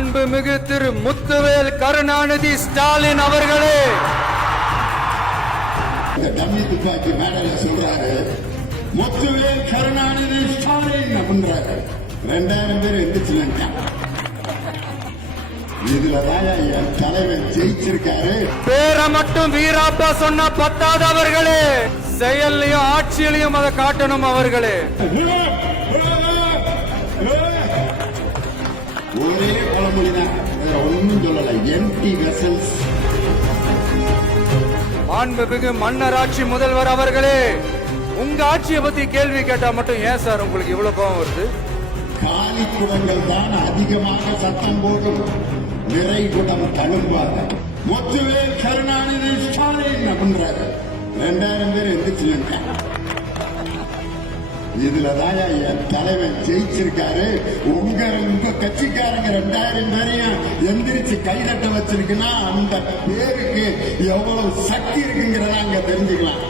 மாண்புமிகு திரு முத்துவேல் கருணாநிதி ஸ்டாலின் அவர்களே. டம்மி துப்பாக்கி மேடையில சொல்றாரு முத்துவேல் கருணாநிதி ஸ்டாலின் அப்படின்றாரு. 2000 பேர் எந்திரிச்சுட்டாங்க. இதுலதான் என் தலைவர் ஜெயிச்சிருக்காரு. பேரை மட்டும் வீராப்பா சொன்ன பத்தாது அவர்களே, செயல்லையும் ஆட்சியிலையும் அதை காட்டணும் அவர்களே. ஒரே பழமொழிதான், ஒன்னும் சொல்லல. Empty vessels. மாண்புமிகு மன்னராட்சி முதல்வர் அவர்களே, உங்க ஆட்சியை பத்தி கேள்வி கேட்டா மட்டும் ஏன் சார் உங்களுக்கு இவ்வளவு கோபம் வருது? காலி குடங்கள் தான் அதிகமாக சத்தம் போடும், நிறைகுடம் தழும்பாக. முத்துவேல் கருணாநிதி ஸ்டாலின் அப்படின்றாரு. 2000 பேர் எந்திரிச்சுட்டாங்க. இதுலதான் என் தலைவன் ஜெயிச்சிருக்காரு. உங்க கட்சிக்காரங்க 2000 பேரையும் எந்திரிச்சு கைதட்ட வச்சிருக்குன்னா அந்த பேருக்கு எவ்வளவு சக்தி இருக்குங்கிறத அங்க தெரிஞ்சுக்கலாம்.